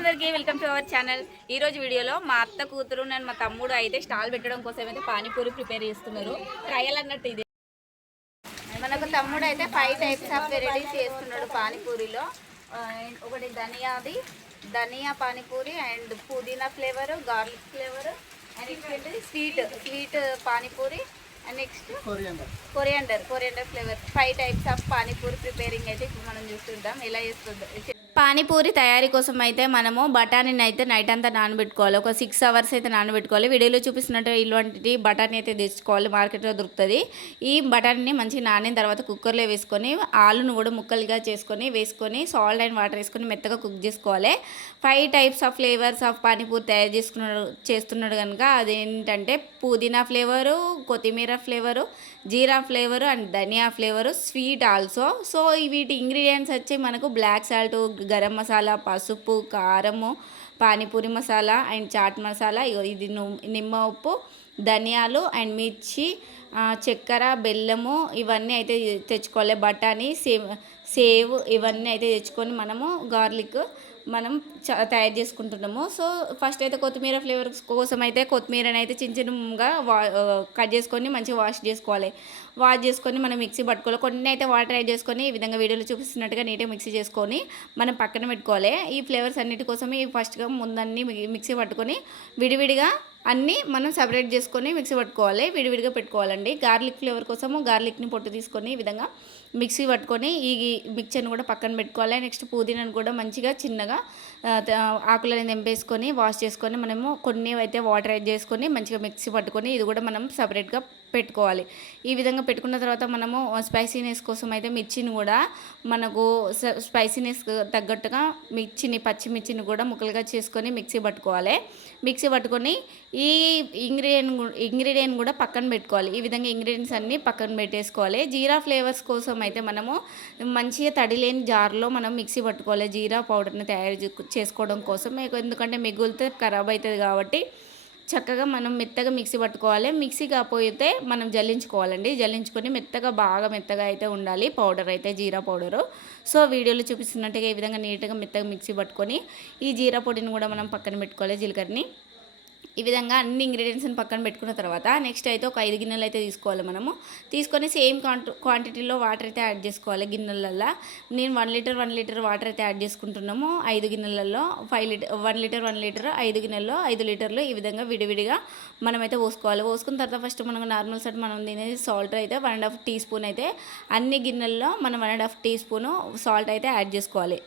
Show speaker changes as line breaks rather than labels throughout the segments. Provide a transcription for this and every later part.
అందరికీ welcome to our channel. ఈ రోజు వీడియోలో మా అత్త కూతురు నేను మా తమ్ముడు అయితే స్టాల్ పెట్టడం కోసం అయితే పానీపూరి ప్రిపేర్ చేస్తున్నారు. ట్రయల్ అన్నట్టు ఇది. మనకు తమ్ముడు అయితే ఫైవ్ టైప్స్ ఆఫ్ వెరైటీస్ చేస్తున్నాడు పానీపూరిలో. ఒకటి ధనియాది dhania panipuri and pudina flavour garlic flavour and sweet sweet panipuri and next coriander coriander flavour five types of panipuri preparing అయితే ఇప్పుడు మనం చూస్తుంటాం. ఎలా చేస్తుంటాం పానీపూరి తయారీ కోసం అయితే మనము బఠానీని అయితే నైట్ అంతా నానబెట్టుకోవాలి. ఒక సిక్స్ అవర్స్ అయితే నానబెట్టుకోవాలి. వీడియోలో చూపిస్తున్నట్టు ఇలాంటి బఠానీ అయితే తెచ్చుకోవాలి. మార్కెట్లో దొరుకుతుంది. ఈ బఠానీని మంచిగా నానిన తర్వాత కుక్కర్లో వేసుకొని ఆలును కూడా ముక్కలుగా చేసుకొని వేసుకొని సాల్ట్ అండ్ వాటర్ వేసుకొని మెత్తగా కుక్ చేసుకోవాలి. Five types of flavours of panipuri తయారు చేసుకున్నాడు చేస్తున్నాడు కనుక అదేంటంటే పుదీనా ఫ్లేవరు కొత్తిమీర ఫ్లేవరు జీరా ఫ్లేవరు అండ్ ధనియా ఫ్లేవరు స్వీట్ ఆల్సో సో వీటి ఇంగ్రీడియంట్స్ వచ్చి మనకు బ్లాక్ సాల్ట్ గరం మసాలా పసుపు కారము పానీపూరి మసాలా అండ్ చాట్ మసాలా. ఇది నిమ్మ ఉప్పు ధనియాలు అండ్ మిర్చి చక్కెర బెల్లము ఇవన్నీ అయితే తెచ్చుకోవాలి. బఠానీ సేవ్ సేవ్ ఇవన్నీ అయితే తెచ్చుకొని మనము గార్లిక్ మనం చ- తయారు చేసుకుంటున్నాము. సో ఫస్ట్ అయితే కొత్తిమీర ఫ్లేవర్ కోసం అయితే కొత్తిమీరని అయితే చిన్న చిన్నగా వా కట్ చేసుకొని మంచిగా వాష్ చేసుకోవాలి. వాష్ చేసుకొని మనం మిక్సీ పట్టుకోవాలి. కొన్ని అయితే వాటర్ యాడ్ చేసుకొని ఈ విధంగా వీడియోలో చూపిస్తున్నట్టుగా నీట్గా మిక్సీ చేసుకొని మనం పక్కన పెట్టుకోవాలి. ఈ ఫ్లేవర్స్ అన్నిటి కోసం ఈ ఫస్ట్గా ముందన్నీ మిక్సీ పట్టుకొని విడివిడిగా అన్నీ మనం సపరేట్ చేసుకొని మిక్సీ పట్టుకోవాలి విడివిడిగా పెట్టుకోవాలండి. గార్లిక్ ఫ్లేవర్ కోసము గార్లిక్ని పొట్టు తీసుకొని ఈ విధంగా మిక్సీ పట్టుకొని ఈ మిక్చర్ని కూడా పక్కన పెట్టుకోవాలి. నెక్స్ట్ పుదీనాను కూడా మంచిగా చిన్నగా ఆకులని తెంపేసుకొని వాష్ చేసుకొని మనము కొన్ని అయితే వాటర్ యాడ్ చేసుకొని మంచిగా మిక్సీ పట్టుకొని ఇది కూడా మనం సపరేట్గా పెట్టుకోవాలి. ఈ విధంగా పెట్టుకున్న తర్వాత మనము స్పైసీనెస్ కోసం అయితే మిర్చిని కూడా మనకు స్పైసీనెస్ తగ్గట్టుగా మిర్చిని పచ్చిమిర్చిని కూడా ముక్కలుగా చేసుకొని మిక్సీ పట్టుకోవాలి. మిక్సీ పట్టుకొని ఈ ఇంగ్రీడియంట్ ఇంగ్రీడియంట్ కూడా పక్కన పెట్టుకోవాలి. ఈ విధంగా ఇంగ్రీడియంట్స్ అన్నీ పక్కన పెట్టేసుకోవాలి. జీరా ఫ్లేవర్స్ కోసం అయితే మనము మంచిగా తడి లేని జార్లో మనం మిక్సీ పట్టుకోవాలి. జీరా పౌడర్ని తయారు చే- చేసుకోవడం కోసం. ఎందుకంటే మిగులితే ఖరాబ్ అవుతుంది కాబట్టి చక్కగా మనం మెత్తగా మిక్సీ పట్టుకోవాలి. మిక్సీ కాకపోతే మనం జల్లించుకోవాలండి. జల్లించుకొని మెత్తగా బాగా మెత్తగా అయితే ఉండాలి. పౌడర్ అయితే జీరా పౌడరు. సో వీడియోలో చూపిస్తున్నట్టుగా ఈ విధంగా నీట్గా మెత్తగా మిక్సీ పట్టుకొని ఈ జీరా పొడిని కూడా మనం పక్కన పెట్టుకోవాలి జీలకర్రని. ఈ విధంగా అన్ని ఇంగ్రీడియంట్స్ని పక్కన పెట్టుకున్న తర్వాత నెక్స్ట్ అయితే ఒక ఐదు గిన్నెలు అయితే తీసుకోవాలి మనము. తీసుకొని సేమ్ క్వాంటి క్వాంటిటీలో వాటర్ అయితే యాడ్ చేసుకోవాలి గిన్నెలల్లో. నేను one litre one litre water అయితే యాడ్ చేసుకుంటున్నాము. ఐదు గిన్నెలలో five litre one litre one litre ఐదు గిన్నెల్లో ఐదు లీటర్లు ఈ విధంగా విడివిడిగా మనమైతే పోసుకోవాలి. పోసుకున్న తర్వాత ఫస్ట్ మనం నార్మల్ సెట్ మనం తినేది సాల్ట్ అయితే one and half teaspoon అయితే అన్ని గిన్నెల్లో మనం one and half teaspoon salt అయితే యాడ్ చేసుకోవాలి.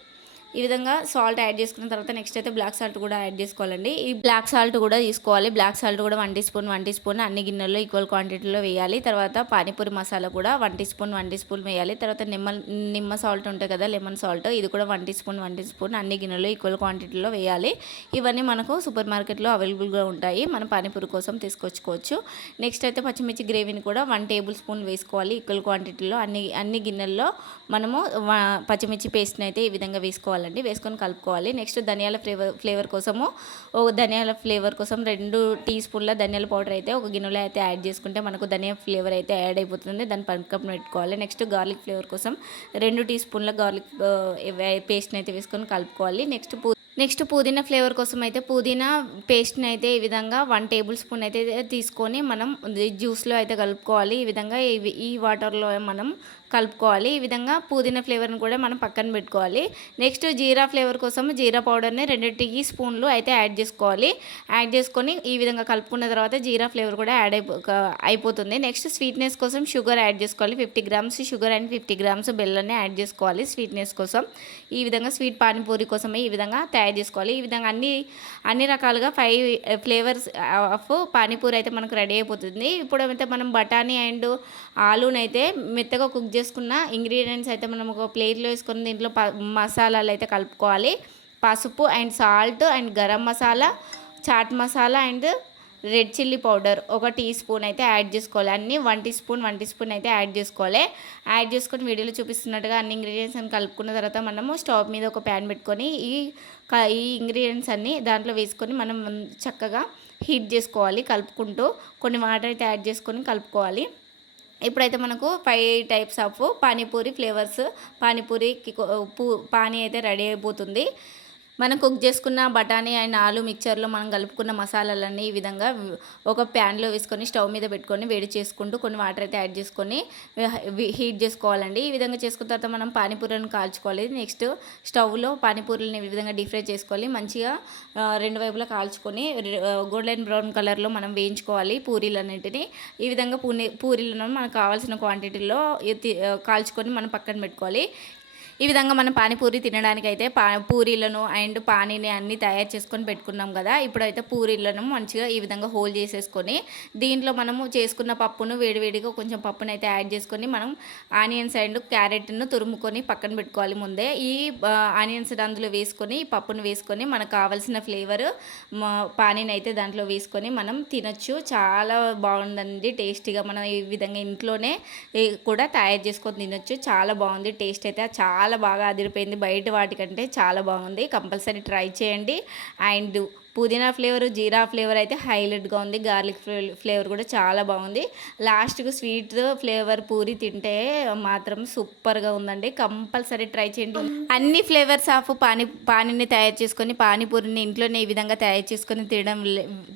ఈ విధంగా సాల్ట్ యాడ్ చేసుకున్న తర్వాత నెక్స్ట్ అయితే బ్లాక్ సాల్ట్ కూడా యాడ్ చేసుకోవాలండి. ఈ బ్లాక్ సాల్ట్ కూడా తీసుకోవాలి. బ్లాక్ సాల్ట్ కూడా one teaspoon one teaspoon అన్ని గిన్నెల్లో ఈక్వల్ క్వాంటిటీలో వేయాలి. తర్వాత పానీపూరి మసాలా కూడా one teaspoon one teaspoon వేయాలి. తర్వాత నిమ్మ నిమ్మ సాల్ట్ ఉంటుంది కదా లెమన్ సాల్ట్ ఇది కూడా one teaspoon one teaspoon అన్ని గిన్నెల్లో ఈక్వల్ క్వాంటిటీలో వేయాలి. ఇవన్నీ మనకు సూపర్ మార్కెట్లో అవైలబుల్గా ఉంటాయి. మనం పానీపూరి కోసం తీసుకొచ్చుకోవచ్చు. నెక్స్ట్ అయితే పచ్చిమిర్చి గ్రేవీని కూడా వన్ టేబుల్ స్పూన్ వేసుకోవాలి. ఈక్వల్ క్వాంటిటీలో అన్ని అన్ని గిన్నెల్లో మనము పచ్చిమిర్చి పేస్ట్ని అయితే ఈ విధంగా వేసుకోవాలి వేసుకోవాలండి వేసుకొని కలుపుకోవాలి. నెక్స్ట్ ధనియాల ఫ్లేవర్ ఫ్లేవర్ కోసము ఒక ధనియాల ఫ్లేవర్ కోసం రెండు టీ స్పూన్ల ధనియాల పౌడర్ అయితే ఒక గిన్నెలో అయితే యాడ్ చేసుకుంటే మనకు ధనియా ఫ్లేవర్ అయితే యాడ్ అయిపోతుంది. దాన్ని పక్కన పెట్టుకోవాలి. నెక్స్ట్ గార్లిక్ ఫ్లేవర్ కోసం రెండు టీ స్పూన్ల గార్లిక్ పేస్ట్ని అయితే వేసుకొని కలుపుకోవాలి. నెక్స్ట్ పూ నెక్స్ట్ పుదీనా ఫ్లేవర్ కోసం అయితే పుదీనా పేస్ట్ని అయితే ఈ విధంగా వన్ టేబుల్ స్పూన్ అయితే తీసుకొని మనం జ్యూస్లో అయితే కలుపుకోవాలి. ఈ విధంగా ఈ వాటర్లో మనం కలుపుకోవాలి. ఈ విధంగా పుదీనా ఫ్లేవర్ని కూడా మనం పక్కన పెట్టుకోవాలి. నెక్స్ట్ జీరా ఫ్లేవర్ కోసం జీరా పౌడర్ని రెండు టీ స్పూన్లు అయితే యాడ్ చేసుకోవాలి. యాడ్ చేసుకొని ఈ విధంగా కలుపుకున్న తర్వాత జీరా ఫ్లేవర్ కూడా యాడ్ అయిపో అయిపోతుంది. నెక్స్ట్ స్వీట్నెస్ కోసం షుగర్ యాడ్ చేసుకోవాలి. Fifty grams sugar and fifty grams బెల్లాన్ని యాడ్ చేసుకోవాలి స్వీట్నెస్ కోసం. ఈ విధంగా స్వీట్ పానీపూరి కోసమే ఈ విధంగా తయారు చేసుకోవాలి. ఈ విధంగా అన్ని అన్ని రకాలుగా ఫైవ్ ఫ్లేవర్స్ ఆఫ్ పానీపూరి అయితే మనకు రెడీ అయిపోతుంది. ఇప్పుడు అయితే మనం బఠానీ అండ్ ఆలూనైతే మెత్తగా కుక్ చేసుకున్న ఇంగ్రీడియంట్స్ అయితే మనం ఒక ప్లేట్లో వేసుకుని దీంట్లో ప మసాలాలు అయితే కలుపుకోవాలి. పసుపు and salt and garam masala chaat masala and red chilli powder ఒక టీ స్పూన్ అయితే యాడ్ చేసుకోవాలి. అన్నీ one teaspoon one teaspoon అయితే యాడ్ చేసుకోవాలి. యాడ్ చేసుకొని వీడియోలో చూపిస్తున్నట్టుగా అన్ని ఇంగ్రీడియంట్స్ అని కలుపుకున్న తర్వాత మనము స్టవ్ మీద ఒక ప్యాన్ పెట్టుకొని ఈ క- ఈ ఇంగ్రీడియంట్స్ అన్నీ దాంట్లో వేసుకొని మనం చక్కగా హీట్ చేసుకోవాలి కలుపుకుంటూ కొన్ని వాటర్ అయితే యాడ్ చేసుకొని కలుపుకోవాలి. ఇప్పుడైతే మనకు five types of panipuri flavours panipuri పూ పానీ అయితే రెడీ అయిపోతుంది. మనం కుక్ చేసుకున్న బఠానీ అండ్ ఆలు మిక్చర్లో మనం కలుపుకున్న మసాలాలన్నీ ఈ విధంగా ఒక ప్యాన్లో వేసుకొని స్టవ్ మీద పెట్టుకొని వేడి చేసుకుంటూ కొన్ని వాటర్ అయితే యాడ్ చేసుకొని హీట్ చేసుకోవాలండి. ఈ విధంగా చేసుకున్న తర్వాత మనం పానీపూరిని కాల్చుకోవాలి. నెక్స్ట్ స్టవ్లో పానీపూరిని ఈ విధంగా డీప్ ఫ్రై చేసుకోవాలి. మంచిగా రెండు వైపులా కాల్చుకొని గోల్డెన్ బ్రౌన్ కలర్లో మనం వేయించుకోవాలి పూరీలన్నింటినీ. ఈ విధంగా పూని పూరీలను మనకు కావాల్సిన క్వాంటిటీలో కాల్చుకొని మనం పక్కన పెట్టుకోవాలి. ఈ విధంగా మనం పానీపూరి తినడానికి అయితే పా పూరీలను అండ్ పానీని అన్నీ తయారు చేసుకొని పెట్టుకున్నాం కదా. ఇప్పుడైతే పూరీలను మంచిగా ఈ విధంగా హోల్ చేసేసుకొని దీంట్లో మనము చేసుకున్న పప్పును వేడివేడిగా కొంచెం పప్పును అయితే యాడ్ చేసుకొని మనం ఆనియన్స్ అండ్ క్యారెట్ను తురుముకొని పక్కన పెట్టుకోవాలి ముందే. ఈ ఆనియన్స్ అందులో వేసుకొని ఈ పప్పును వేసుకొని మనకు కావాల్సిన ఫ్లేవర్ పానీని అయితే దాంట్లో వేసుకొని మనం తినొచ్చు. చాలా బాగుందండి టేస్టీగా. మనం ఈ విధంగా ఇంట్లోనే కూడా తయారు చేసుకొని తినొచ్చు. చాలా బాగుంది టేస్ట్ అయితే. చాలా చాలా బాగా అదిరిపోయింది. బయట వాటికంటే చాలా బాగుంది. కంపల్సరీ ట్రై చేయండి. అండ్ పుదీనా ఫ్లేవర్ జీరా ఫ్లేవర్ అయితే హైలైట్గా ఉంది. గార్లిక్ ఫ్లేవర్ కూడా చాలా బాగుంది. లాస్ట్కి స్వీట్ ఫ్లేవర్ పూరి తింటే మాత్రం సూపర్గా ఉందండి. కంపల్సరీ ట్రై చేయండి. అన్ని ఫ్లేవర్స్ ఆఫ్ పానీ పానీని తయారు చేసుకొని పానీపూరిని ఇంట్లోనే ఈ విధంగా తయారు చేసుకొని తినడం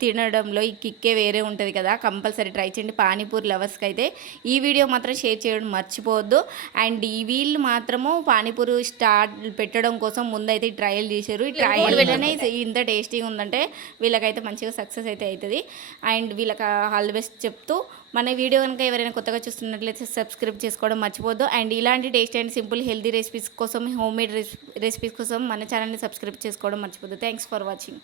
తినడంలో ఈ కిక్కే వేరే ఉంటుంది కదా. కంపల్సరీ ట్రై చేయండి. పానీపూరి లవర్స్కి అయితే ఈ వీడియో మాత్రం షేర్ చేయడం మర్చిపోవద్దు. అండ్ ఈ వీళ్ళు మాత్రము పానీపూరి స్టార్ట్ పెట్టడం కోసం ముందైతే ట్రయల్ చేశారు. ఈ ట్రయల్ ఇంత టేస్టీగా అంటే వీళ్ళకైతే మంచిగా సక్సెస్ అయితే అవుతుంది. అండ్ వీళ్ళకి ఆల్ ది బెస్ట్ చెప్తూ మన వీడియో కనుక ఎవరైనా కొత్తగా చూస్తున్నట్లయితే సబ్స్క్రైబ్ చేసుకోవడం మర్చిపోద్దు అండ్ ఇలాంటి taste and simple healthy recipes కోసం హోమ్ మేడ్ రెసిపీస్ కోసం మన ఛానల్ని సబ్స్క్రైబ్ చేసుకోవడం మర్చిపోద్దు థ్యాంక్స్ ఫర్ వాచింగ్.